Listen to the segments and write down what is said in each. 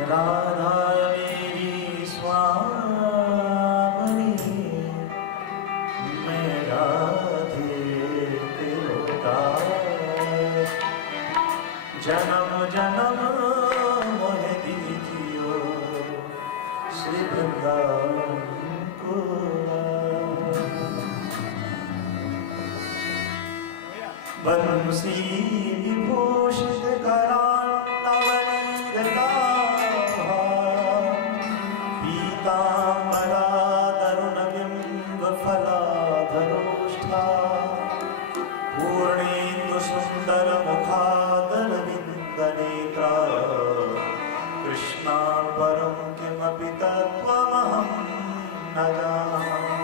राधा मेरी स्वामिनी, मैं राधे तिलकार। जन्म जन्म मोहे दीजियो श्री वृंदावन को। बंसी विभूषित पीताम्बरादरुणबिम्ब फलाधरोष्ठा, पूर्णेन्दु सुंदर मुखादरविन्दनेत्रा, कृष्णा परं किमपि तत्त्वमहं न जानामि।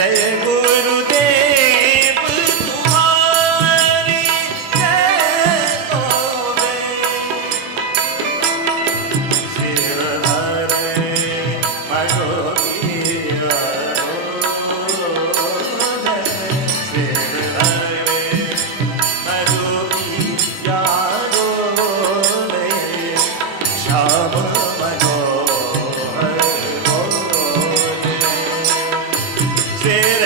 जय गुरुदेव तुम्हारी जय होवे। सिर धरे मनोकिया रोले, सिर धरे मनोकिया रोले, श्याम मनोहर बोले। सिर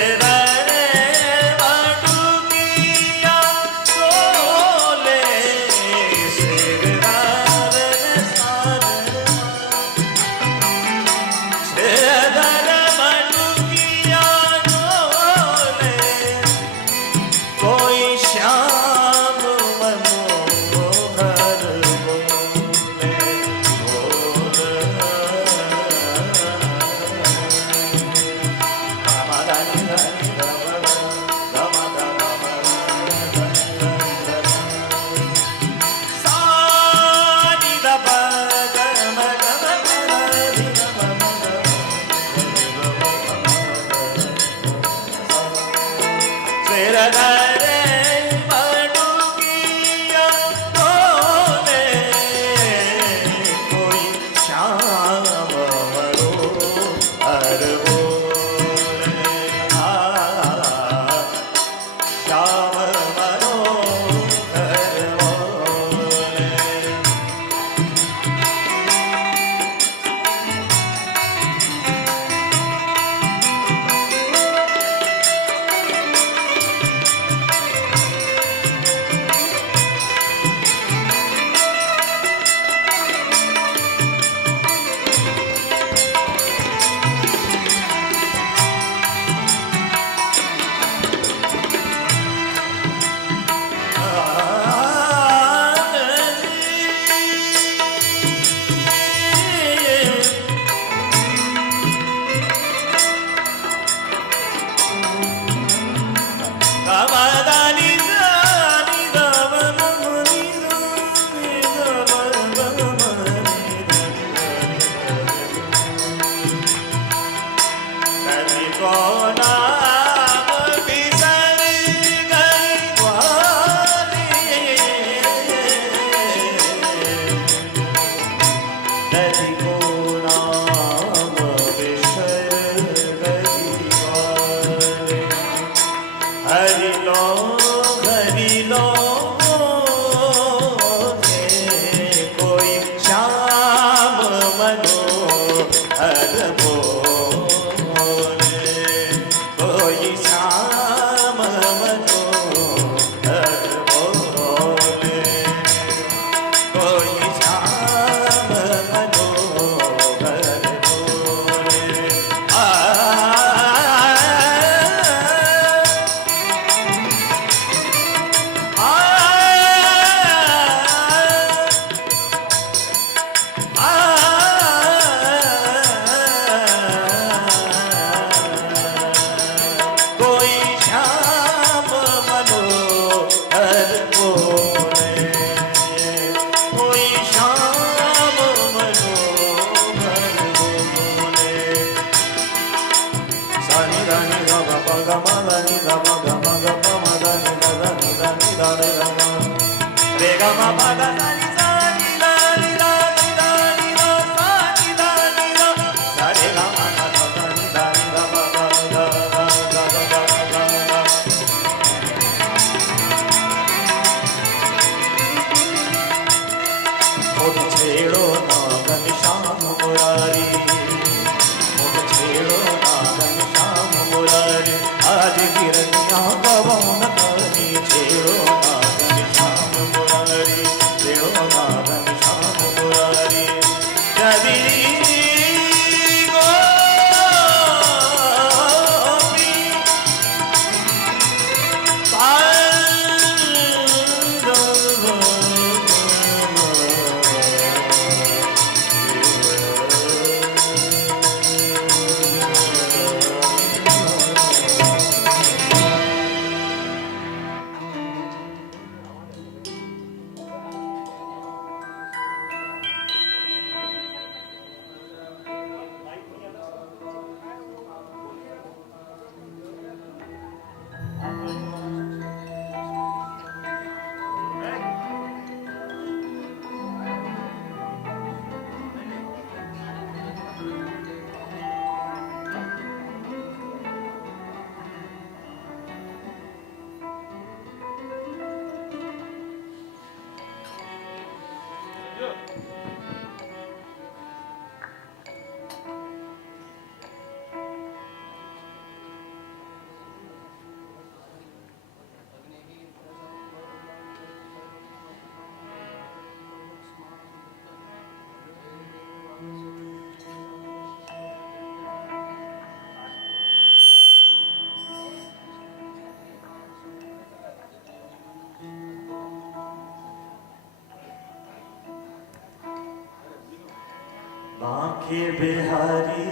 आंखें बिहारी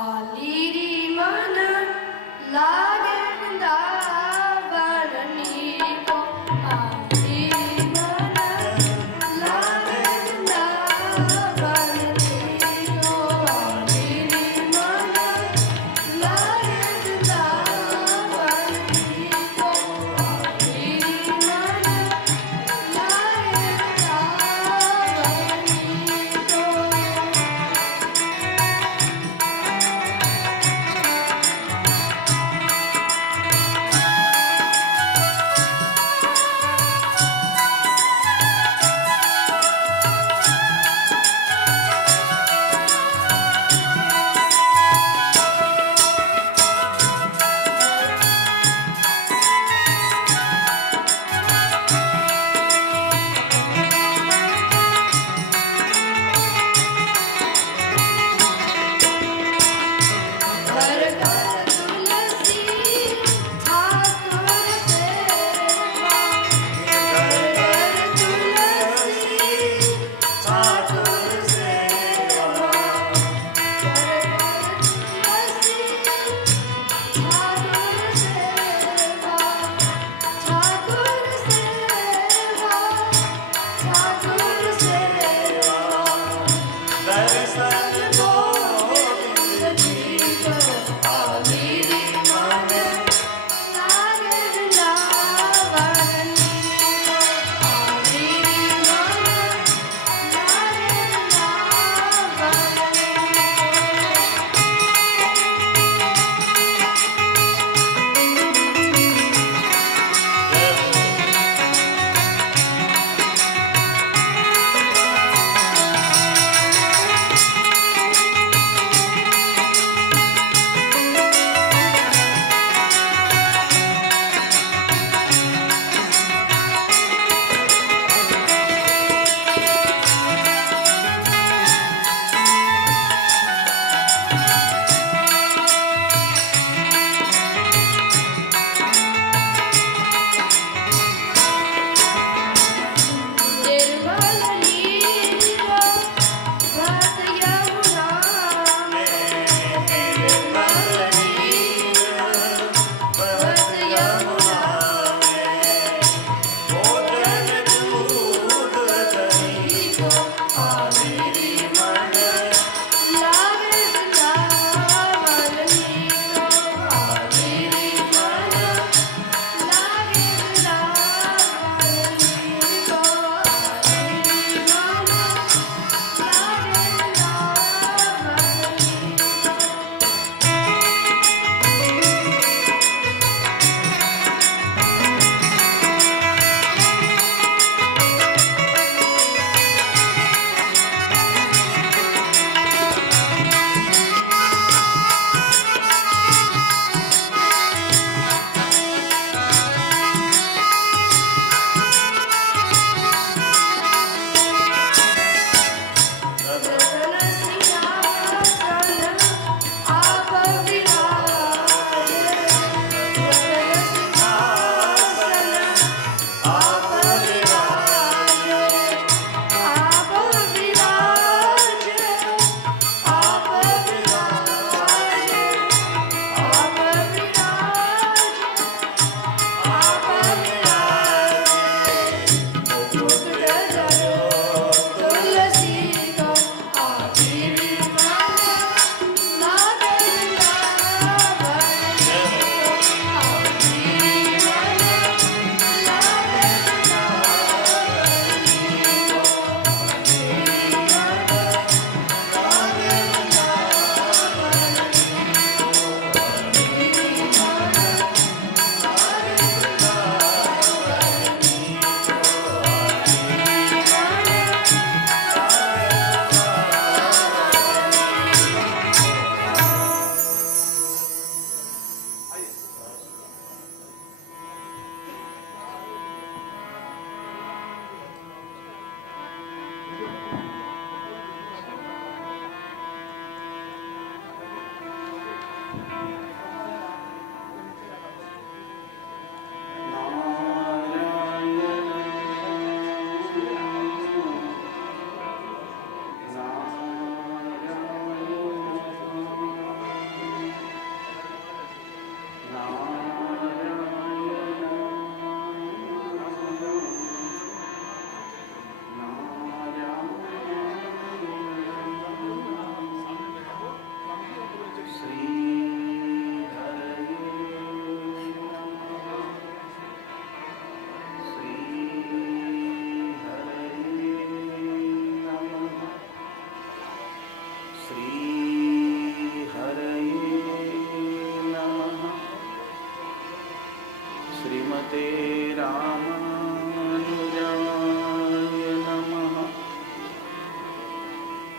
आलीरी मन लागे वृंदावनी को आलीरी मन लागे वृंदावनी को आलीरी मन लागे वृंदावनी को आलीरी मन लागे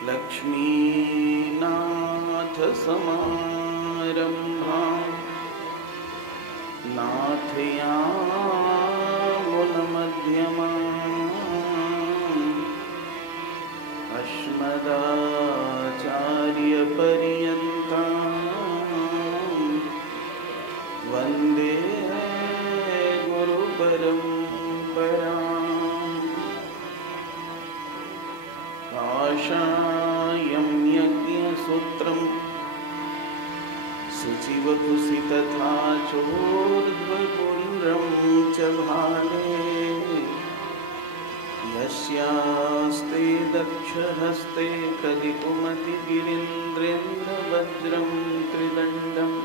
लक्ष्मीनाथसमारम्भां नाथयामुनमध्यमाम् अस्मदाचार्यपर्यन्तां वन्दे गुरुपरम्पराम्। काषायं यज्ञसूत्रं शुचिवपुषि तथा चोर्ध्वपुण्ड्रं च भाले यस्यास्ते दक्षहस्ते कलिकुमतिगिरीन्द्रेन्द्रवज्रं त्रिदण्डम्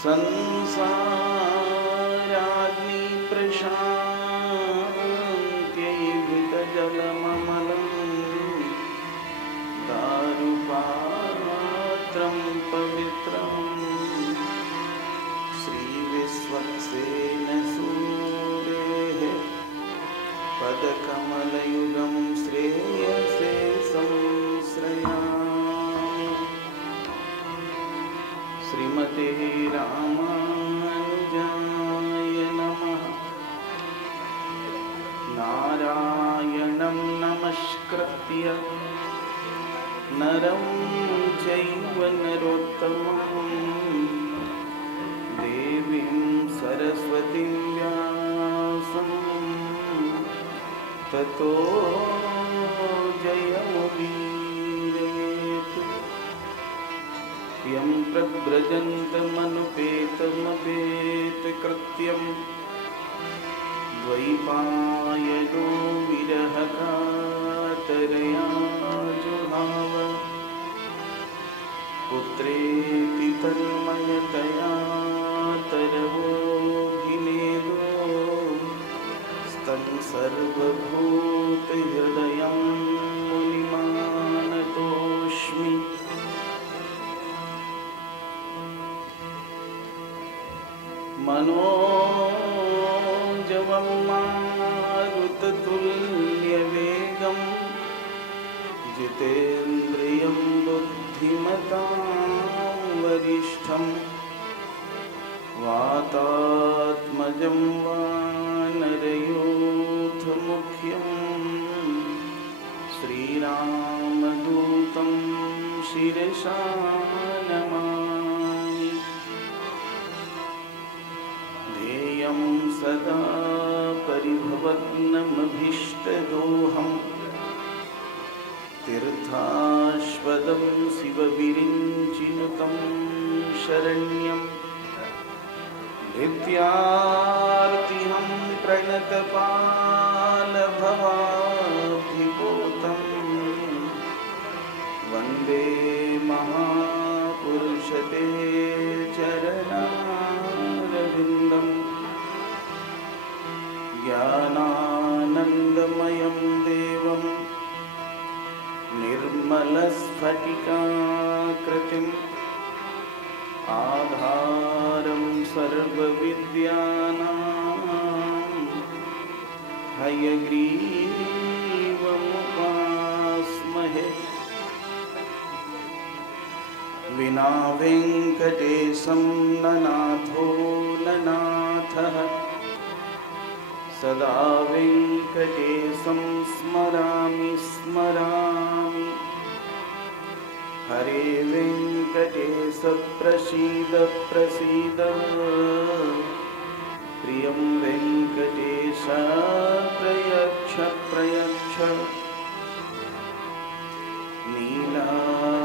संसाराग्निप्रशान्त्यै भीतजलममलं दारुपात्रं पवित्रम् श्रीविश्वक्सेनसूरेः पदकमलयुगं श्रेयसे संश्रयामि। श्रीमते रामानुजाय नमः। नारायणं नमस्कृत्य नरं चैव नरोत्तमं देवीं सरस्वतीं व्यासं ततो जयमुदीरयेत्। यं प्रव्रजन्तमनुपेतमपेतकृत्यं द्वैपायनो विरहकातरया जुहाव पुत्रेति तन्मयतया तरवोऽभिनेदो स्तं सर्वभूतहृदयं मुनिमानतोऽस्मि। मनोजवं मारुततुल्यवेगं जितेन्द्रियं बुद्धिमतां वरिष्ठं वातात्मजं वानरयूथमुख्यं श्रीरामदूतं शिरसा नमामि। ध्येयं सदा परिभवग्नमभीष्टदोहं तीर्थास्पदं शिवविरिञ्चिनुतं शरण्यं विद्यार्तिहं प्रणतपालभवाब्धिपोतं वन्दे महापुरुषते चरणारविन्दम्। ज्ञानानन्दमयं देवं निर्मलस्फटिकाकृतिम् आधारं सर्वविद्यानां हयग्रीवमुपास्महे। विना वेङ्कटेशं ननाथो ननाथः सदा वेङ्कटेशं स्मरामि स्मरामि। हरे वेङ्कटेश प्रसीद प्रसीद प्रियं वेङ्कटेश प्रयच्छ प्रयच्छ। नीलाचलनिवासाय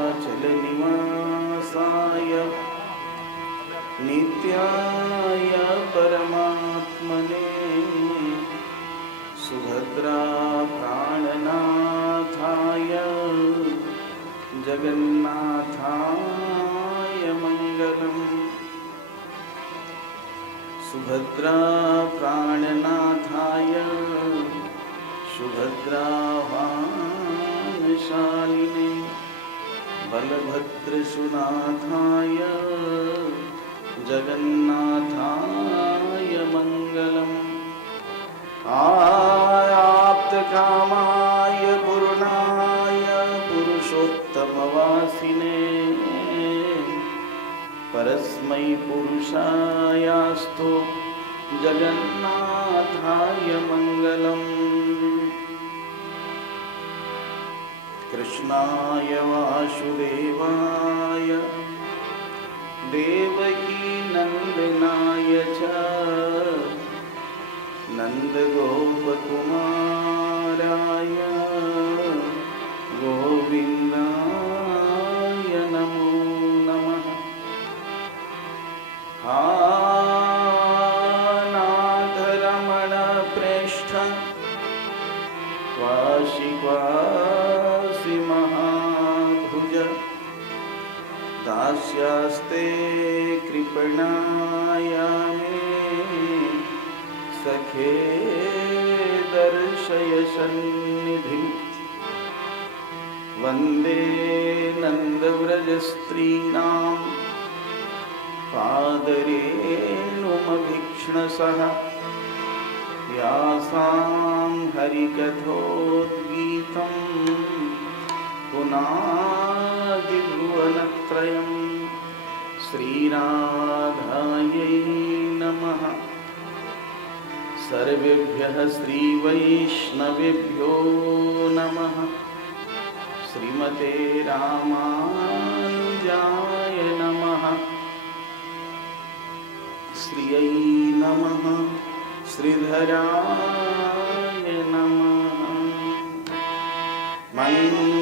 नित्याय परमात्मने सुभद्रा प्राणनाथाय जगन्नाथाय मङ्गलम्। सुभद्रा प्राणनाथाय सुभद्रावाहनशालिने बलभद्रसुनाथाय जगन्नाथाय मङ्गलम्। आप्तकामाय गुरुनाथ परस्मै पुरुषायास्तु जगन्नाथाय मङ्गलम्। कृष्णाय वासुदेवाय देवकी नन्दनाय च नन्दगोपकुमाराय गोविन्दाय नमो नमः। हा नाथ रमण प्रेष्ठ वासि महाभुज दास्यास्ते कृपणाय मे सखे दर्शय सन्निधिं। वन्दे नन्दव्रजस्त्रीणां पादरेणुमभीक्ष्णसः व्यासां हरिकथोद्गीतं पुनादिभुवनत्रयं। श्रीराधायै नमः। सर्वेभ्यः श्रीवैष्णवेभ्यो नमः। श्रीमते रामानुजाय नमः। श्रियै नमः। श्रीधराय नमः। मङ्गलभवन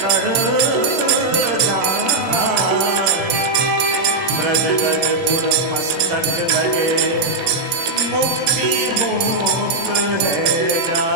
कण जाए ब्रज गजपुर मस्तक लगे मुक्ति मुक्त है जा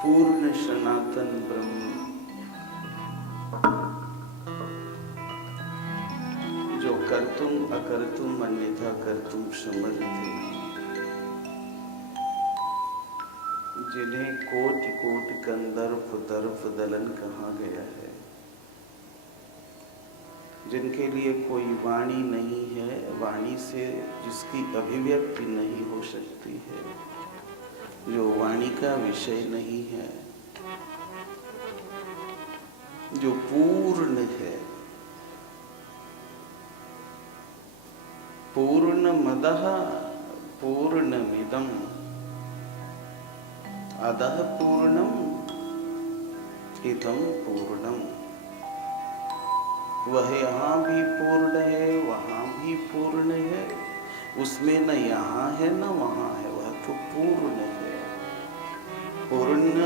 पूर्ण सनातन ब्रह्म जो कर्तुम अकर्तुम अन्यथा कर्तुम समर्थ है, जिन्हें कोटि कोटि कंदर्प दर्प दलन कहा गया है, जिनके लिए कोई वाणी नहीं है, वाणी से जिसकी अभिव्यक्ति नहीं हो सकती है, जो वाणी का विषय नहीं है, जो पूर्ण है, पूर्णमदः पूर्णमिदम् अदः पूर्णम् इदं पूर्णम्। वह यहाँ भी पूर्ण है, वहाँ भी पूर्ण है, उसमें न यहाँ है न वहाँ है, वह तो पूर्ण है। पूर्ण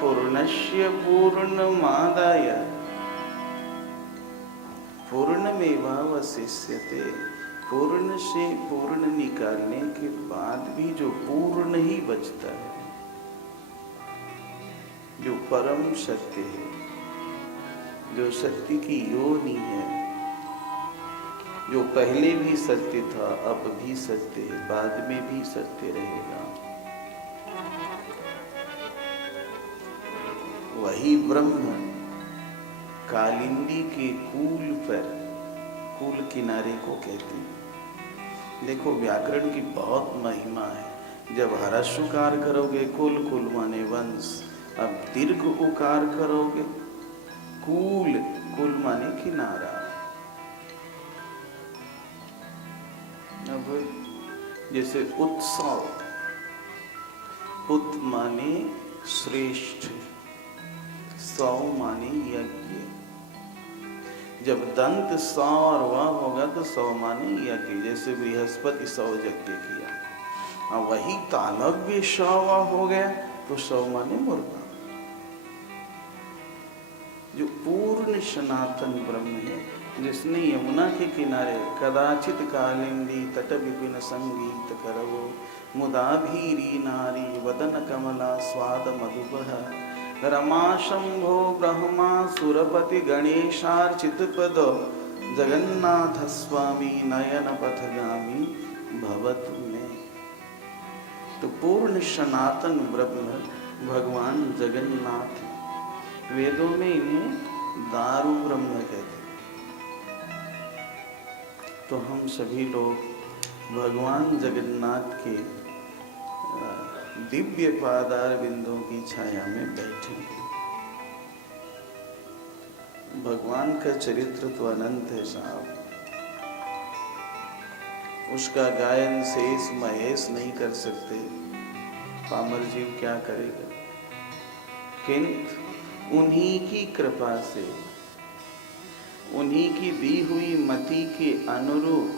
पूर्णस्य पूर्णमादाय पूर्णमेवावशिष्यते। पूर्ण से पूर्ण निकालने के बाद भी जो पूर्ण ही बचता है, जो परम सत्य है, जो सत्य की योनि है, जो पहले भी सत्य था, अब भी सत्य है, बाद में भी सत्य रहेगा, वही ब्रह्म कालिंदी के कूल पर, कूल किनारे को कहते हैं। देखो व्याकरण की बहुत महिमा है। जब ह्रस्व उकार करोगे कुल, कुल माने वंश, अब दीर्घ उकार करोगे कूल, कुल माने किनारा। अब जैसे उत्सव, उत माने श्रेष्ठ, सौ माने यज्ञ। जब दंत सौ और वह होगा तो सौ माने यज्ञ, जैसे बृहस्पति 100 यज्ञ किया। और वही तालव्य 100 हो गया तो 100 माने मुर्गा। जो पूर्ण सनातन ब्रह्म है, जिसने यमुना के किनारे कदाचित कालिंदी तट विपिन संगीत करवो मुदाभीरी नारी वदन कमला स्वाद मधुबह रमा शंभो ब्रह्मा सुरपति गणेशार्चित पद जगन्नाथ स्वामी नयन पथगामी भवतु में। तो पूर्ण सनातन ब्रह्म भगवान जगन्नाथ, वेदों में इन्हें दारु ब्रह्म कहते। तो हम सभी लोग भगवान जगन्नाथ के दिव्य पादार बिंदों की छाया में बैठे। भगवान का चरित्र तो अनंत है साहब, उसका गायन शेष महेश नहीं कर सकते, पामर जीव क्या करेगा। किंतु उन्हीं की कृपा से उन्हीं की दी हुई मति के अनुरूप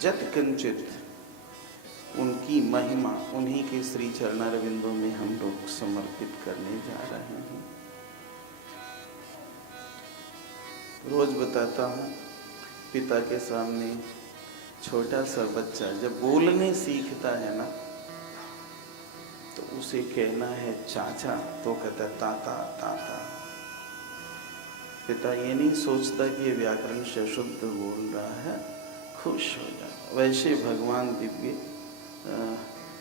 जत कंचित उनकी महिमा उन्हीं के श्री चरणारविंदों में हम लोग समर्पित करने जा रहे हैं। रोज बताता हूँ, पिता के सामने छोटा सा बच्चा जब बोलने सीखता है ना, तो उसे कहना है चाचा, तो कहता है ताता ताता। पिता ये नहीं सोचता कि ये व्याकरण से शुद्ध बोल रहा है, खुश हो जाता। वैसे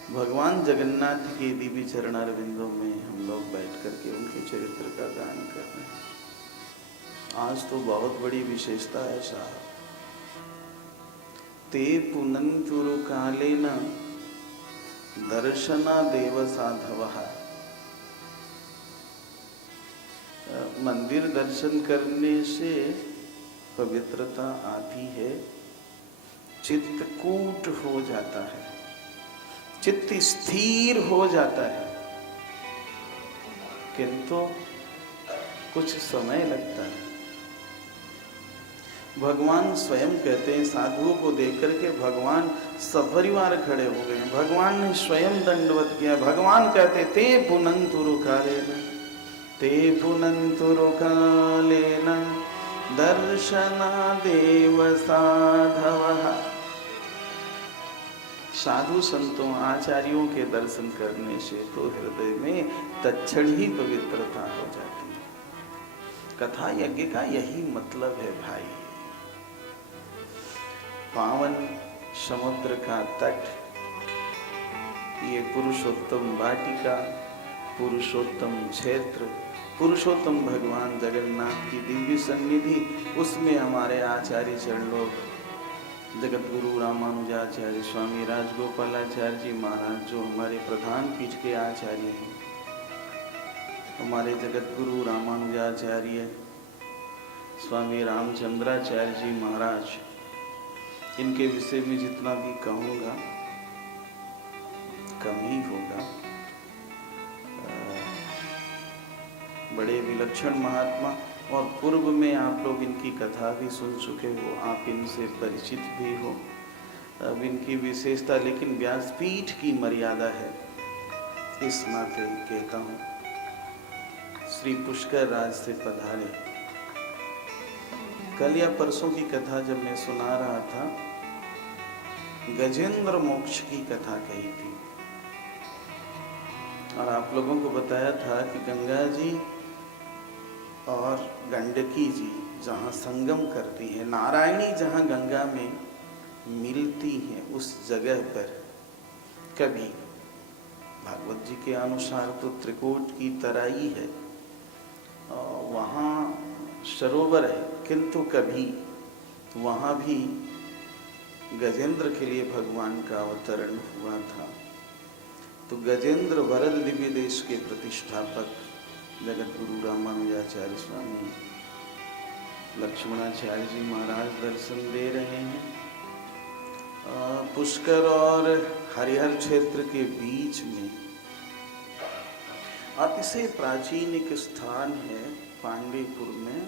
भगवान जगन्नाथ के दिव्य चरणारविंदों में हम लोग बैठ करके उनके चरित्र का गान कर रहे हैं। आज तो बहुत बड़ी विशेषता है साहब। ते पुनंतुरु कालेन दर्शना देव साधवः। मंदिर दर्शन करने से पवित्रता आती है, चित्तकूट हो जाता है, चित्त स्थिर हो जाता है, किंतु कुछ समय लगता है। भगवान स्वयं कहते हैं, साधुओं को देख करके भगवान सपरिवार खड़े हो गए। भगवान ने स्वयं दंडवत किया। भगवान कहते ते पुनंतुरु कालेन, ते पुनंतुरु कालेन दर्शना देव साधवः। साधु संतों आचार्यों के दर्शन करने से तो हृदय में तत्क्षण ही पवित्रता हो जाती है। कथा यज्ञ का यही मतलब है भाई। पावन समुद्र का तट, ये पुरुषोत्तम वाटिका, पुरुषोत्तम क्षेत्र, पुरुषोत्तम भगवान जगन्नाथ की दिव्य सन्निधि, उसमें हमारे आचार्य चरण लोग जगत गुरु रामानुजाचार्य स्वामी राजगोपालाचार्य जी महाराज, जो हमारे प्रधान पीठ के आचार्य हैं, हमारे जगत गुरु रामानुजाचार्य स्वामी रामचंद्राचार्य जी महाराज, इनके विषय में जितना भी कहूँगा कम ही होगा। बड़े विलक्षण महात्मा, और पूर्व में आप लोग इनकी कथा भी सुन चुके हो, आप इनसे परिचित भी हो। अब इनकी विशेषता, लेकिन व्यासपीठ की मर्यादा है, इस नाते कहता हूँ। श्री पुष्कर राज से पधारे। कल या परसों की कथा जब मैं सुना रहा था, गजेंद्र मोक्ष की कथा कही थी, और आप लोगों को बताया था कि गंगा जी और गंडकी जी जहाँ संगम करती है, नारायणी जहाँ गंगा में मिलती हैं, उस जगह पर कभी भागवत जी के अनुसार तो त्रिकूट की तराई है, वहाँ सरोवर है, किंतु कभी वहाँ भी गजेंद्र के लिए भगवान का अवतरण हुआ था। तो गजेंद्र वरद दिव्य देश के प्रतिष्ठापक जगत गुरु रामानुजाचार्य स्वामी लक्ष्मणाचार्य जी महाराज दर्शन दे रहे हैं। पुष्कर और हरिहर क्षेत्र के बीच में अतिशय प्राचीन एक स्थान है, पांडेपुर में।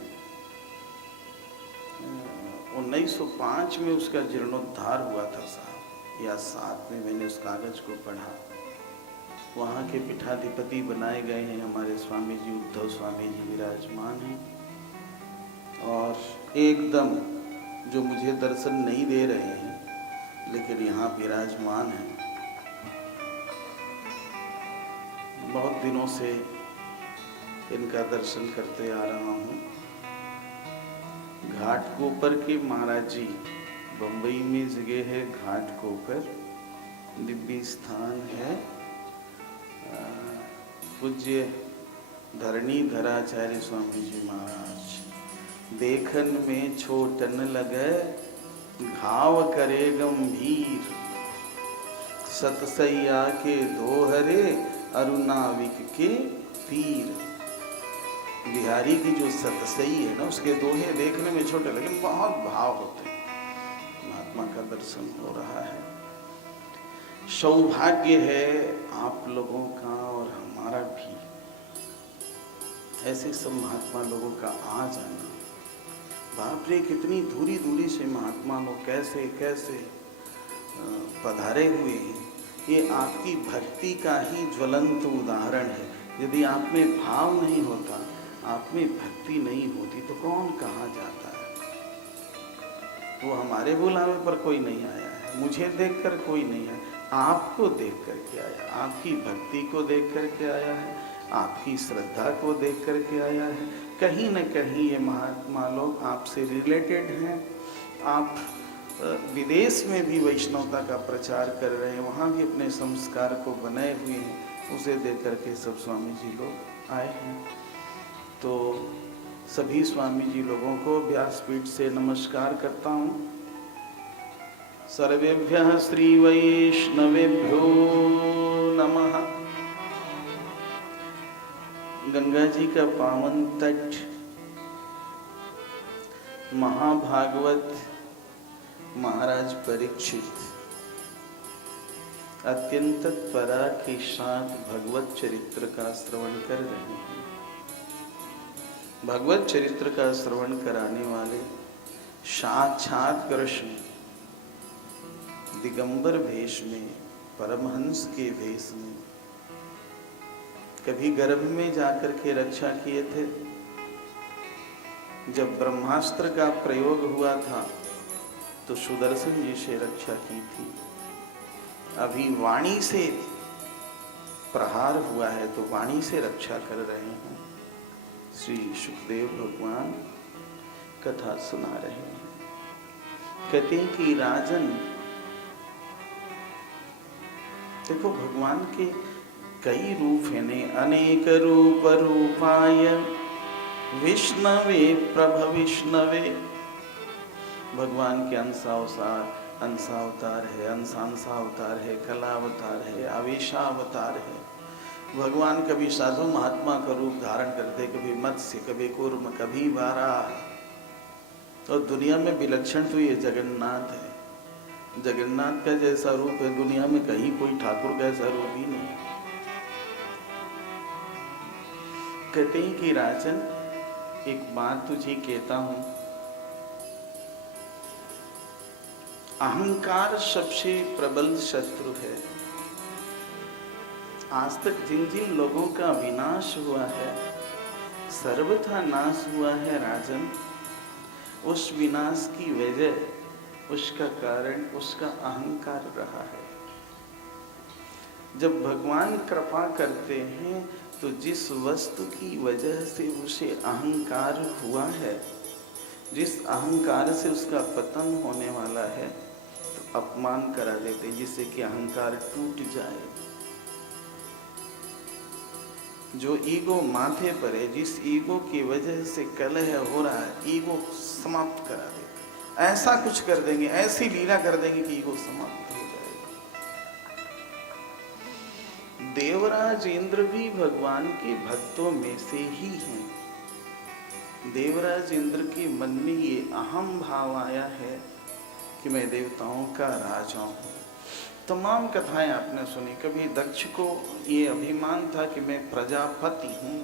1905 में उसका जीर्णोद्धार हुआ था साहब, या 7 में मैंने उस कागज को पढ़ा। वहाँ के पीठाधिपति बनाए गए हैं हमारे स्वामी जी, उद्धव स्वामी जी विराजमान हैं, और एकदम जो मुझे दर्शन नहीं दे रहे हैं लेकिन यहाँ विराजमान हैं। बहुत दिनों से इनका दर्शन करते आ रहा हूँ। घाटकोपर के महाराज जी, बम्बई में जगह है घाटकोपर, दिव्य स्थान है। पूज्य धरणी धराचार्य स्वामी जी महाराज, देखन में छोटन लगे घाव करे गंभीर, सतसैया के दोहरे अरुणाविक के तीर। बिहारी की जो सतसई है ना, उसके दोहे देखने में छोटे लेकिन बहुत भाव होते हैं। महात्मा का दर्शन हो रहा है। सौभाग्य है आप लोगों का और हमारा भी ऐसे सब महात्मा लोगों का आ जाना, बाप रे कितनी दूरी दूरी से महात्मा लोग कैसे कैसे पधारे हुए हैं। ये आपकी भक्ति का ही ज्वलंत उदाहरण है। यदि आप में भाव नहीं होता, आप में भक्ति नहीं होती, तो कौन कहाँ जाता है। वो हमारे बुलावे पर कोई नहीं आया है, मुझे देखकर कोई नहीं आया, आपको देख करके आया, आपकी भक्ति को देख करके आया है, आपकी श्रद्धा को देख करके आया है। कहीं न कहीं ये महात्मा लोग आपसे रिलेटेड हैं। आप विदेश में भी वैष्णवता का प्रचार कर रहे हैं, वहाँ भी अपने संस्कार को बनाए हुए हैं, उसे देख करके सब स्वामी जी लोग आए हैं। तो सभी स्वामी जी लोगों को व्यासपीठ से नमस्कार करता हूँ। सर्वेभ्यः श्री वैष्णवेभ्यो नमः। गंगा जी का पावन तट, महाभागवत महाराज परीक्षित अत्यंत त्वरा के साथ भगवत चरित्र का श्रवण कर रहे हैं। भगवत चरित्र का श्रवण कराने वाले साक्षात कृष्ण दिगंबर वेश में, परमहंस के वेश में कभी गर्भ में जाकर के रक्षा किए थे। जब ब्रह्मास्त्र का प्रयोग हुआ था तो सुदर्शन जी से रक्षा की थी। अभी वाणी से प्रहार हुआ है तो वाणी से रक्षा कर रहे हैं। श्री सुखदेव भगवान कथा सुना रहे हैं। कहते हैं कि राजन, देखो भगवान के कई रूप हैं ने, अनेक रूप रूपाय विष्णवे प्रभ विष्णवे। भगवान के अंशावतार है, अंशावतार है, कलावतार है, आवेशावतार है। भगवान कभी साधु महात्मा का रूप धारण करते, कभी मत्स्य, कभी कूर्म, कभी वाराह। और दुनिया में विलक्षण तो ये जगन्नाथ है। जगन्नाथ का जैसा रूप है दुनिया में कहीं कोई ठाकुर का ऐसा रूप ही नहीं। कहते हैं कि राजन, एक बात तुझे कहता हूं, अहंकार सबसे प्रबल शत्रु है। आज तक जिन जिन लोगों का विनाश हुआ है, सर्वथा नाश हुआ है राजन, उस विनाश की वजह, उसका कारण उसका अहंकार रहा है। जब भगवान कृपा करते हैं तो जिस वस्तु की वजह से उसे अहंकार हुआ है, जिस अहंकार से उसका पतन होने वाला है, तो अपमान करा देते जिससे कि अहंकार टूट जाए। जो ईगो माथे पर है, जिस ईगो की वजह से कलह हो रहा है, ईगो समाप्त करा देते। ऐसा कुछ कर देंगे, ऐसी लीला कर देंगे कि ईगो समाप्त हो जाएगा। देवराज इंद्र भी भगवान के भक्तों में से ही हैं। देवराज इंद्र के मन में ये अहम भाव आया है कि मैं देवताओं का राजा हूँ। तमाम कथाएं आपने सुनी। कभी दक्ष को ये अभिमान था कि मैं प्रजापति हूँ,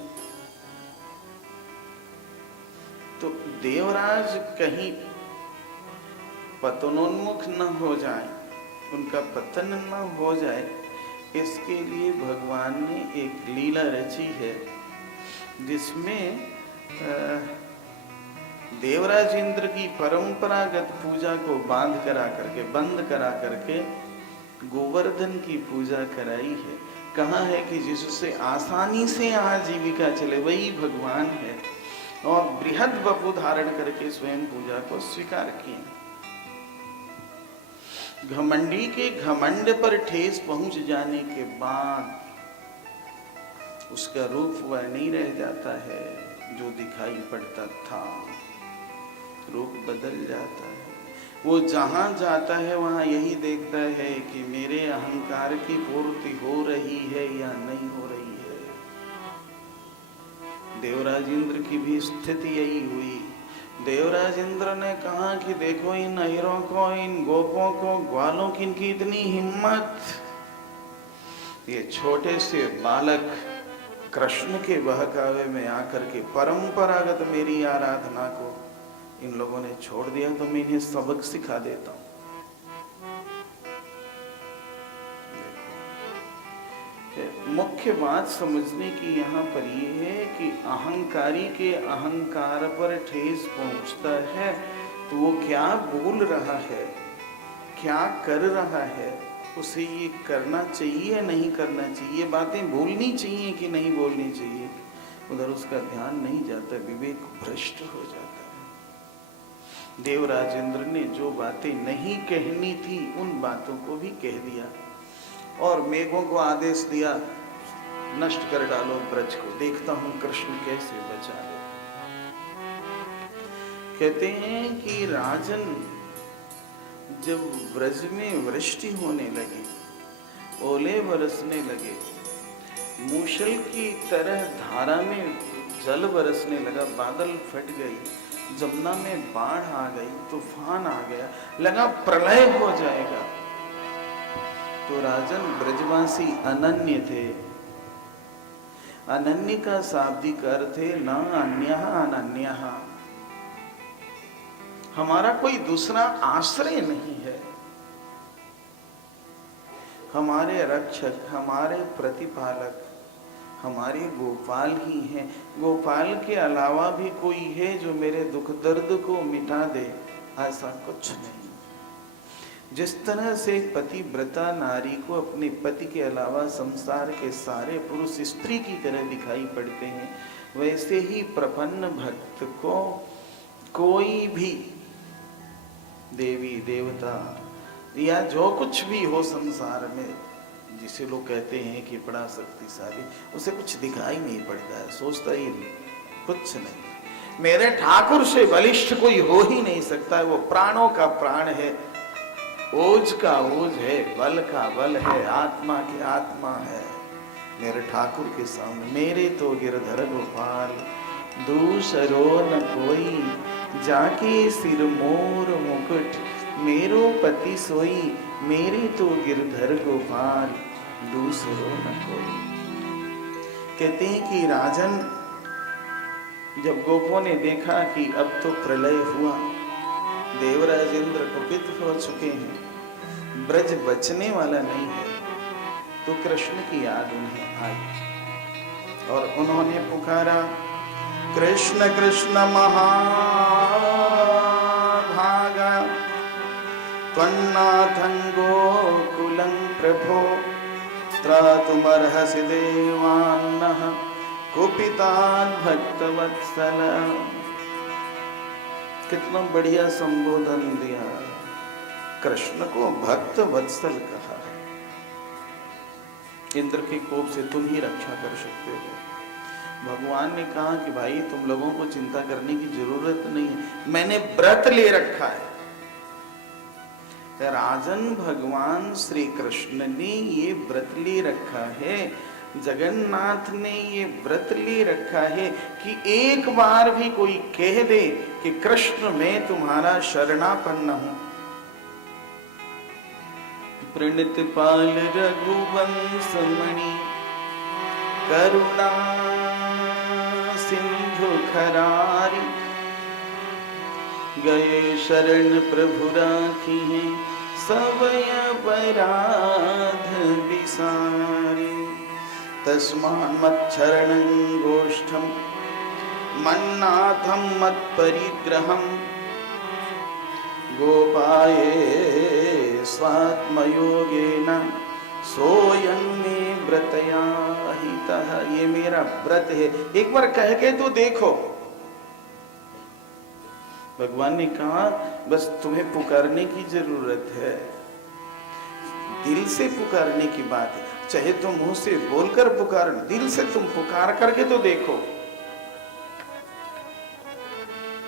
तो देवराज कहीं पतनोन्मुख न हो जाए, उनका पतन न हो जाए, इसके लिए भगवान ने एक लीला रची है जिसमें देवराज इंद्र की परंपरागत पूजा को बंद करा करके गोवर्धन की पूजा कराई है। कहा है कि जिससे आसानी से आजीविका चले वही भगवान है, और बृहद वपु धारण करके स्वयं पूजा को स्वीकार किए। घमंडी के घमंड पर ठेस पहुंच जाने के बाद उसका रूप वह नहीं रह जाता है जो दिखाई पड़ता था, रूप बदल जाता है। वो जहां जाता है वहां यही देखता है कि मेरे अहंकार की पूर्ति हो रही है या नहीं हो रही है। देवराज इंद्र की भी स्थिति यही हुई। देवराज इंद्र ने कहा कि देखो इन अहिरों को, इन गोपों को, ग्वालों की इनकी इतनी हिम्मत, ये छोटे से बालक कृष्ण के बहकावे में आकर के परंपरागत मेरी आराधना को इन लोगों ने छोड़ दिया, तो मैं इन्हें सबक सिखा देता हूं। मुख्य बात समझने की यहाँ पर यह है कि अहंकारी के अहंकार पर ठेस पहुंचता है तो वो क्या बोल रहा है, क्या कर रहा है, उसे ये करना चाहिए या नहीं करना चाहिए, बातें बोलनी चाहिए कि नहीं बोलनी चाहिए, उधर उसका ध्यान नहीं जाता, विवेक भ्रष्ट हो जाता है। देवराजेंद्र ने जो बातें नहीं कहनी थी उन बातों को भी कह दिया और मेघों को आदेश दिया, नष्ट कर डालो ब्रज को, देखता हूं कृष्ण कैसे बचा ले। कहते हैं कि राजन जब ब्रज में वृष्टि होने लगी, ओले बरसने लगे, मूसल की तरह धारा में जल बरसने लगा, बादल फट गई, जमुना में बाढ़ आ गई, तूफान आ गया, लगा प्रलय हो जाएगा, तो राजन ब्रजवासी अनन्य थे। अनन्य का शाब्दिक अर्थ है न अन्यः अनन्यः, हमारा कोई दूसरा आश्रय नहीं है, हमारे रक्षक, हमारे प्रतिपालक, हमारे गोपाल ही हैं। गोपाल के अलावा भी कोई है जो मेरे दुख दर्द को मिटा दे, ऐसा कुछ नहीं। जिस तरह से पतिव्रता नारी को अपने पति के अलावा संसार के सारे पुरुष स्त्री की तरह दिखाई पड़ते हैं, वैसे ही प्रपन्न भक्त को कोई भी देवी देवता या जो कुछ भी हो संसार में, जिसे लोग कहते हैं कि बड़ा शक्तिशाली, उसे कुछ दिखाई नहीं पड़ता है, सोचता ही नहीं, कुछ नहीं, मेरे ठाकुर से बलिष्ठ कोई हो ही नहीं सकता है, वो प्राणों का प्राण है, ओज का ओज है, बल का बल है, आत्मा की आत्मा है, मेरे ठाकुर के सामने मेरे तो गिरधर गोपाल, दूसरो न कोई, जाके सिर मोर मुकुट, मेरो पति सोई, मेरे तो गिरधर गोपाल, दूसरो न कोई। कहते हैं कि राजन जब गोपों ने देखा कि अब तो प्रलय हुआ, देवराजेंद्र कुपित हो चुके हैं, ब्रज बचने वाला नहीं है, तो कृष्ण की याद उन्हें आई और उन्होंने पुकारा, कृष्ण कृष्ण महाभागा, त्वन्नाथं गोकुलं प्रभो, त्रातुमर्हसि देवान्नः कुपितान् भक्तवत्सल। कितना बढ़िया संबोधन दिया, कृष्ण को भक्त वत्सल कहा है। इंद्र के कोप से तुम ही रक्षा कर सकते हो। भगवान ने कहा कि भाई तुम लोगों को चिंता करने की जरूरत नहीं है, मैंने व्रत ले रखा है। राजन भगवान श्री कृष्ण ने ये व्रत ले रखा है, जगन्नाथ ने ये व्रत ले रखा है कि एक बार भी कोई कह दे कि कृष्ण मैं तुम्हारा शरणापन्न हूं, प्रणित पाल रघुवंश मणि, करुणा सिंधु खरारी, गए शरण प्रभु राखी है, सबय अपराध बिसारी, तस्मान् मच्छरणं गोष्ठं मन्नाथं मत्परिग्रहं, गोपाये स्वात्मयोगेन सोयं मे व्रतया हितः। ये मेरा व्रत है, एक बार कह के तो देखो। भगवान ने कहा बस तुम्हें पुकारने की जरूरत है, दिल से पुकारने की बात है, चाहे तुम मुंह से बोलकर पुकार, दिल से तुम पुकार करके तो देखो।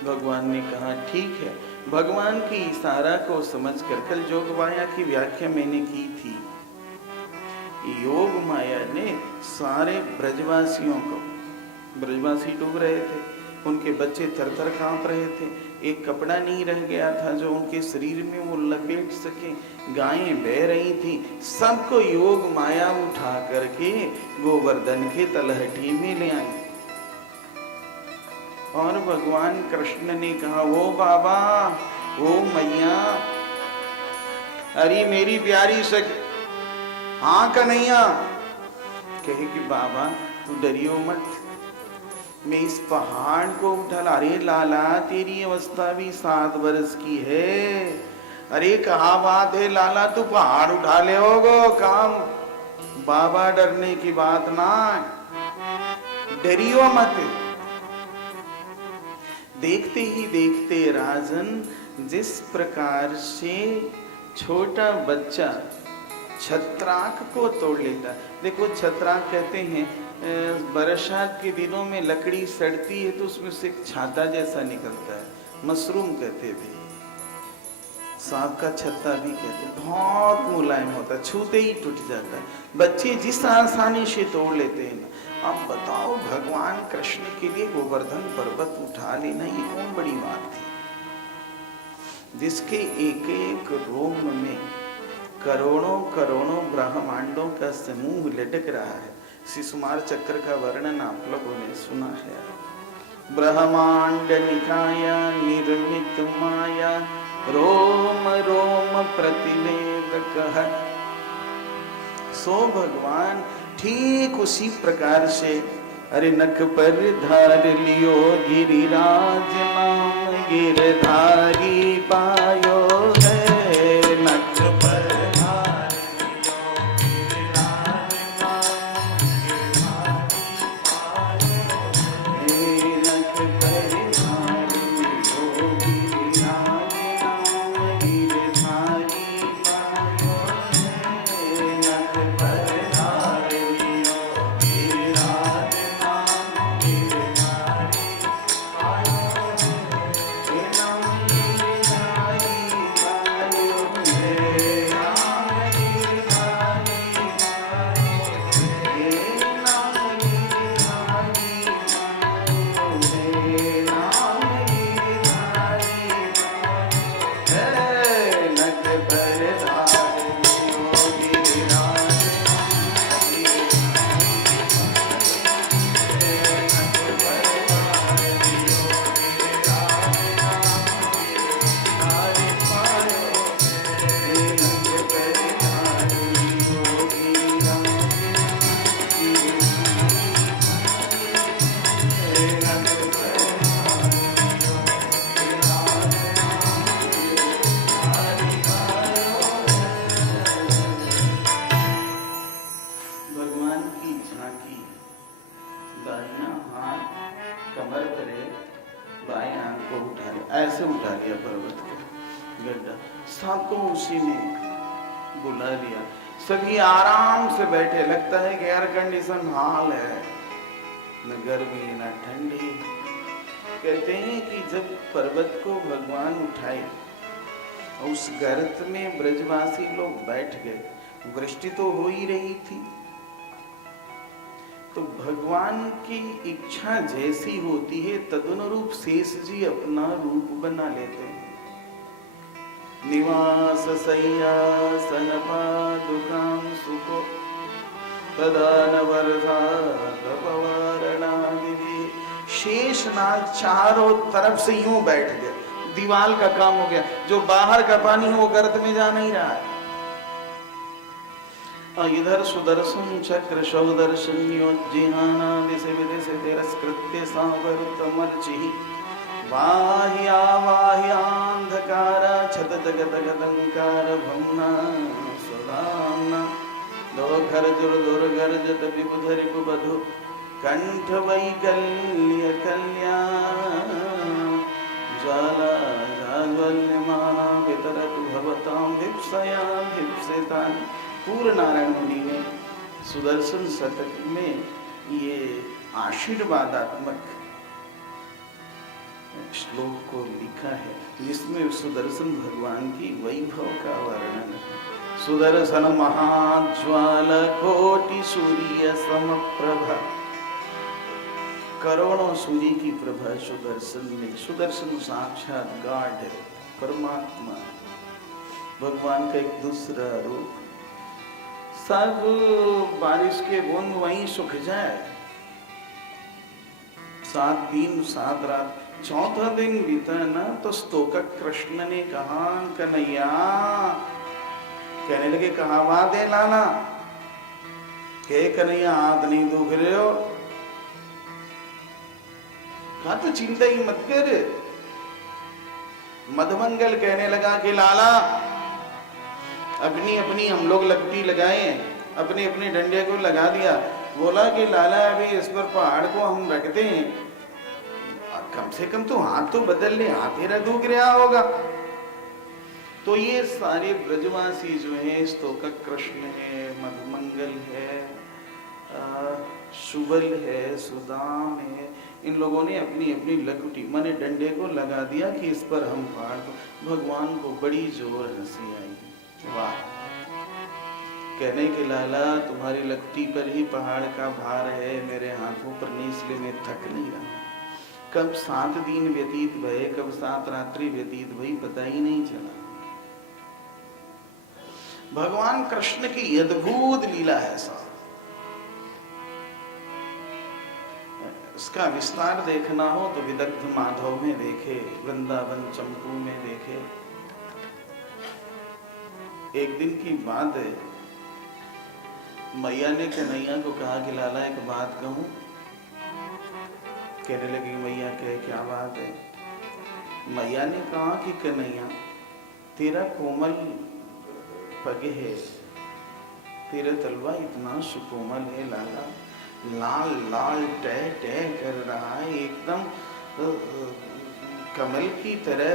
भगवान ने कहा ठीक है। भगवान की इशारा को समझकर, कल योग माया की व्याख्या मैंने की थी, योग माया ने सारे ब्रजवासियों को, ब्रजवासी डूब रहे थे, उनके बच्चे थर-थर कांप रहे थे। एक कपड़ा नहीं रह गया था जो उनके शरीर में वो लपेट सके। गायें बह रही थी। सबको योग माया उठा करके गोवर्धन के तलहटी में ले आई। और भगवान कृष्ण ने कहा, ओ बाबा, ओ मैया, अरे मेरी प्यारी सखी, हाँ कन्हैया। कहे कि बाबा तू डरियो मत, मैं इस पहाड़ को उठा ला। अरे लाला, तेरी अवस्था भी 7 वर्ष की है। अरे कहा बात है लाला, तू पहाड़ उठा ले होगो काम। बाबा डरने की बात ना, डरियो मत। देखते ही देखते राजन, जिस प्रकार से छोटा बच्चा छत्राक को तोड़ लेता। देखो छत्राक कहते हैं, बरसात के दिनों में लकड़ी सड़ती है तो उसमें से एक छाता जैसा निकलता है, मशरूम कहते थे, सांप का छत्ता भी कहते हैं। बहुत मुलायम होता है, छूते ही टूट जाता है। बच्चे जिस आसानी से तोड़ लेते हैं ना। अब बताओ, भगवान कृष्ण के लिए गोवर्धन पर्वत उठा लेना ये कौन बड़ी बात थी, जिसके एक एक रोम में करोड़ों करोड़ों ब्रह्मांडों का समूह लटक रहा है। शिशुमार चक्र का वर्णन आप लोगों ने सुना है। ब्रह्मांड निकाया निर्मित माया, रोम रोम प्रतिवेदक। सो भगवान ठीक उसी प्रकार से, अरे नख पर धार लियो गिरिराज नाम, गिरधारी पायो है। नख पर धार लियो गिरिराज नाम, गिरधारी पायो है। नख पर धार लियो गिरिराज नाम, गिरधारी पायो है। नख पर धार लियो गिरिराज नाम, गिरधारी पायो है। नाम गिरधारी पायो है। नाम गिरधारी पायो है। नाम गिरधारी पायो है। नाम गिरधारी पायो है। नख पर धार लियो गिरिराज नाम, भगवान की झांकी। दाहिना हाथ कमर करे, बाएं हाथ को उठा लिया, ऐसे उठा लिया पर्वत को गड्ढा। सबको उसी में बुला लिया। सभी आराम से बैठे। लगता है कि एयर कंडीशन हाल है, न गर्मी न ठंडी। कहते हैं कि जब पर्वत को भगवान उठाए, उस गर्त में ब्रजवासी लोग बैठ गए। वृष्टि तो हो ही रही थी, तो भगवान की इच्छा जैसी होती है तदनुरूप शेष जी अपना रूप बना लेते हैं। निवास सय्यासन पादुकां सुखो तदान वर्षा तपवारणादिवि। शेषनाग चारों तरफ से यूं बैठ गए, दीवाल का काम हो गया। जो बाहर का पानी है वो गर्त में जा नहीं रहा है। इधर सुदर्शन चक्र सौदर्शन्योज्जिहाना दिशे विदिशे तिरस्कृत्य सांवृतमर्चिः। बाह्या बाह्यांधकारा छत जगत गदंकार भम्ना सुदाम्ना। दुर्गर्जत विबुधरिपुबधु कंठ वैकल्य कल्याण। ज्वाला जाज्वल्यमाना वितरतु भवतां भिप्सया भिप्सितानि। पूर्ण नारायण मुनि ने सुदर्शन शतक में ये आशीर्वादात्मक श्लोक को लिखा है, जिसमें सुदर्शन भगवान की वैभव का वर्णन है। सुदर्शन महाज्वाल कोटि सूर्य समप्रभा। करोड़ों सूर्य की प्रभा सुदर्शन में। सुदर्शन साक्षात गॉड है, परमात्मा, भगवान का एक दूसरा रूप। सब बारिश के बूंद वहीं सूख जाए, 7 दिन 7 रात, चौथा दिन बीता ना तो स्तोकक कृष्ण ने कहा, कन्हैया, कहने लगे कहा बात है लाला, कहे कन्हैया हाथ नहीं दुख रहे हो? कहा तो चिंता ही मत कर। मधुमंगल कहने लगा कि लाला, अपनी अपनी हम लोग लकड़ी लगाए, अपने अपने डंडे को लगा दिया। बोला कि लाला अभी इस पर पहाड़ को हम रखते हैं, कम से कम तो हाथ तो बदल ले, हाथ तेरा दुख रहा होगा। तो ये सारे ब्रजवासी जो है, स्तोकक कृष्ण है, मधुमंगल है, सुबल है, सुदाम है, इन लोगों ने अपनी अपनी लकुटी माने डंडे को लगा दिया कि इस पर हम पहाड़ को। भगवान को बड़ी जोर हंसी आई। वाह, कहने के लाला तुम्हारी लकुटी पर ही पहाड़ का भार है, मेरे हाथों पर नहीं, इसलिए मैं थक नहीं रहा। कब 7 दिन व्यतीत भये, कब 7 रात्रि व्यतीत भई, पता ही नहीं चला। भगवान कृष्ण की अद्भुत लीला है साहब। इसका विस्तार देखना हो तो विदग्ध माधव में देखे, वृंदावन चंपू में देखे। एक दिन की बात है, मैया ने कन्हैया को कहा कि लाला एक बात कहूं। कहने लगी मैया कहे क्या बात है? मैया ने कहा कि कन्हैया, तेरा कोमल पग है, तेरा तलवा इतना सुकोमल है लाला, लाल लाल टह टह कर रहा है, एकदम कमल की तरह।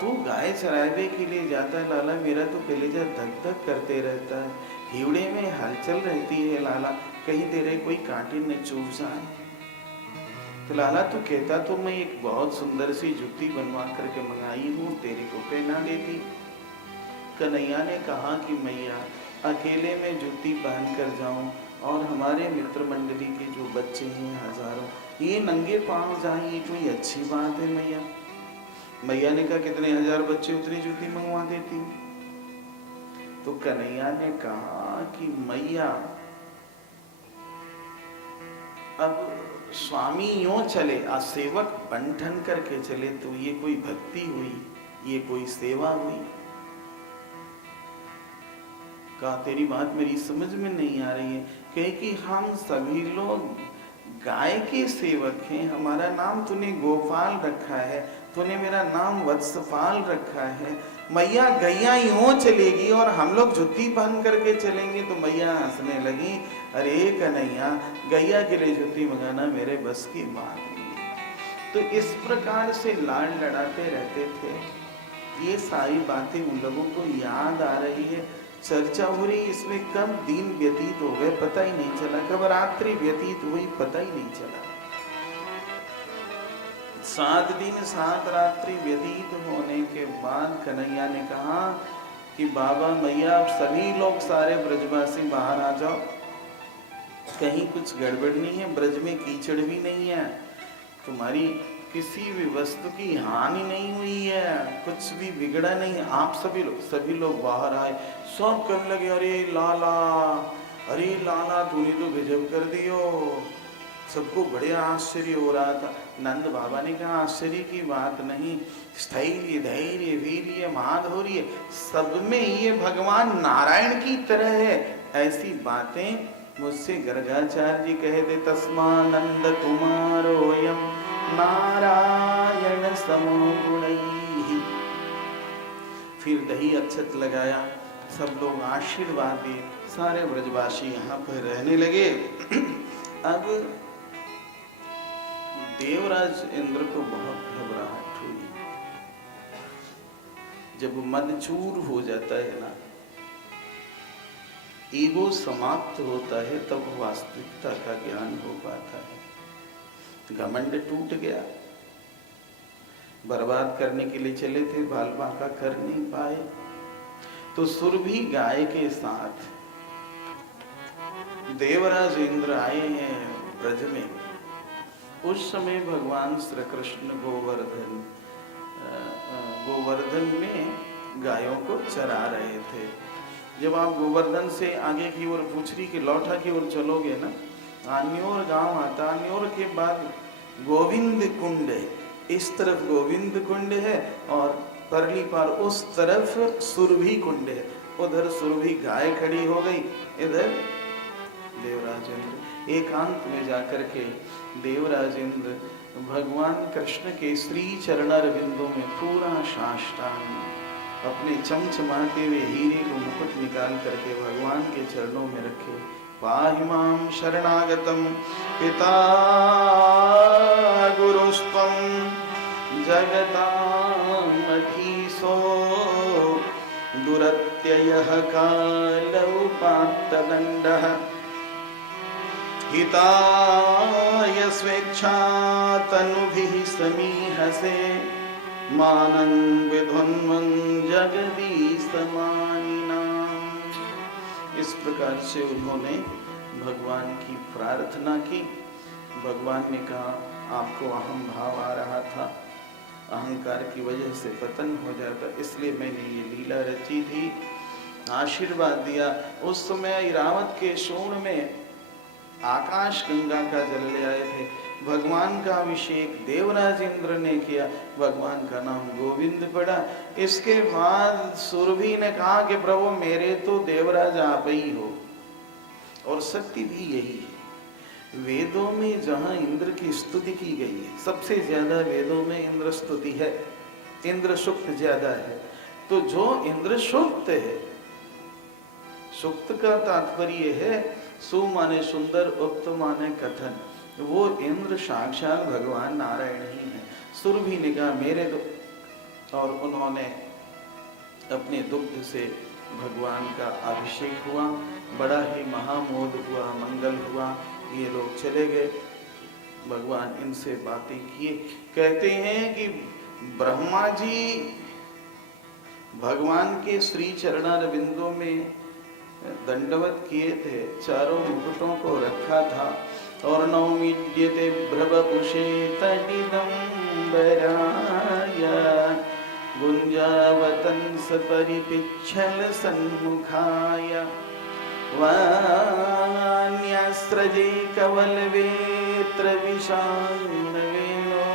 तू गाय चरावे के लिए जाता है लाला, मेरा तो कलेजा धक धक करते रहता है, हिवड़े में हलचल रहती है लाला, कहीं तेरे कोई कांटे न चुभ जाए। तो लाला तू कहता तो मैं एक बहुत सुंदर सी जूती बनवा करके मंगाई हूँ, तेरे को पहना देती। कन्हैया ने कहा कि मैया, अकेले में जूती पहन कर जाऊं और हमारे मित्र मंडली के जो बच्चे हैं हजारों, ये नंगे पांव जाएं, ये कोई अच्छी बात है मैया? मैया ने कहा कितने हजार बच्चे उतनी जूती मंगवा देती। तो कन्हैया ने कहा कि मैया, अब स्वामी यूं चले, सेवक बंधन करके चले तो ये कोई भक्ति हुई, ये कोई सेवा हुई? कहा तेरी बात मेरी समझ में नहीं आ रही है। कहे कि हम सभी लोग गाय के सेवक हैं, हमारा नाम तूने गोपाल रखा है, तूने मेरा नाम वत्सपाल रखा है। मैया गैया यूं चलेगी और हम लोग जुत्ती पहन करके चलेंगे? तो मैया हंसने लगी, अरे कन्हैया, गैया के लिए जुत्ती मंगाना मेरे बस की बात नहीं। तो इस प्रकार से लाड़ लड़ाते रहते थे। ये सारी बातें उन लोगों को याद आ रही है, चर्चा हो रही, इसमें कब दिन व्यतीत हो गए पता ही नहीं चला, कब रात्रि व्यतीत हुई पता ही नहीं चला। 7 दिन 7 रात्रि व्यतीत होने के बाद कन्हैया ने कहा कि बाबा मैया, अब सभी लोग सारे ब्रजवासी बाहर आ जाओ, कहीं कुछ गड़बड़ नहीं है, ब्रज में कीचड़ भी नहीं है, तुम्हारी किसी भी वस्तु की हानि नहीं हुई है, कुछ भी बिगड़ा नहीं है। आप सभी लोग बाहर आए। सब कहने लगे अरे लाला तूने तो गजब कर दियो। सबको बड़े आश्चर्य हो रहा था। नंद बाबा ने कहा आश्चर्य की बात नहीं, स्थैर्य धैर्य वीर्य माधुर्य सब में ये भगवान नारायण की तरह है। ऐसी बातें मुझसे गर्गाचार्य जी कहे थे, तस्मानंद कुमारोयम नारायण समो गुणैः। फिर दही अक्षत लगाया, सब लोग आशीर्वाद दिए, सारे ब्रजवासी यहाँ पर रहने लगे। अब देवराज इंद्र को बहुत घबराहट हुई। जब मन चूर हो जाता है ना, ईगो समाप्त होता है, तब वास्तविकता का ज्ञान हो पाता है। घमंड टूट गया, बर्बाद करने के लिए चले थे, बाल बांका कर नहीं पाए। तो सुरभि गाय के साथ देवराज इंद्र आए हैं ब्रज में। उस समय भगवान श्री कृष्ण गोवर्धन में गायों को चरा रहे थे। जब आप गोवर्धन से आगे की ओर पूछरी के लौठा की ओर चलोगे ना, अन्योर गांव आता, अन्योर के बाद गोविंद कुंड है, इस तरफ गोविंद कुंड है और परली पार उस तरफ सुरभि कुंड है। उधर सुरभि गाय खड़ी हो गई, इधर देवराज इंद्र। एकांत में जाकर के देवराज इंद्र भगवान कृष्ण के श्री चरणार बिंदु में पूरा साष्टांग अपने चमचमाते हुए हीरे को मुकुट निकाल करके भगवान के चरणों में रखे। पाहि मां शरणागतम पिता गुरुस्त्वं जगतामधीशो दुरत्ययः कालौपात्तदण्डः हिताय स्वेच्छा तनुभिः समीहसे मानं विध्वन्वन् जगदीशमानिनाम्। इस प्रकार से उन्होंने भगवान की प्रार्थना की। भगवान ने कहा आपको अहम भाव आ रहा था, अहंकार की वजह से पतन हो जाता, इसलिए मैंने ये लीला रची थी, आशीर्वाद दिया। उस समय इरावत के शोण में आकाश गंगा का जल ले आए थे। भगवान का अभिषेक देवराज इंद्र ने किया, भगवान का नाम गोविंद पड़ा। इसके बाद सुरभि ने कहा कि प्रभु मेरे तो देवराज आप ही हो। और सत्य भी यही है, वेदों में जहां इंद्र की स्तुति की गई है, सबसे ज्यादा वेदों में इंद्र स्तुति है, इंद्र सूक्त ज्यादा है। तो जो इंद्र सूक्त है, सूक्त का तात्पर्य है सु माने सुंदर, उक्त माने कथन, वो इंद्र साक्षात भगवान नारायण ही है। सुरभि ने कहा मेरे और उन्होंने अपने दुग्ध से भगवान का अभिषेक हुआ, बड़ा ही महामोद हुआ, मंगल हुआ। ये लोग चले गए, भगवान इनसे बातें किए। कहते हैं कि ब्रह्मा जी भगवान के श्री चरणार बिंदु में दंडवत किए थे, चारों मुकुटों को रखा था। और नौमीड्यते भ्रवपुषे तटिदंबराय गुंजावतंस परिपिच्छल सन्मुखाय वान्यास्त्रजे कवलवेत्र विषान्वेनो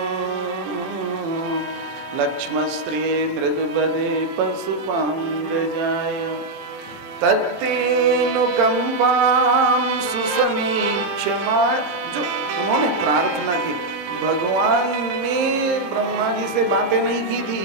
लक्ष्मस्त्रिये मृदुपदे पशुपांगजाय तत्तेनुकंपां सुसमीक्षमा। जो उन्होंने प्रार्थना की, भगवान ने ब्रह्मा जी से बातें नहीं की थी,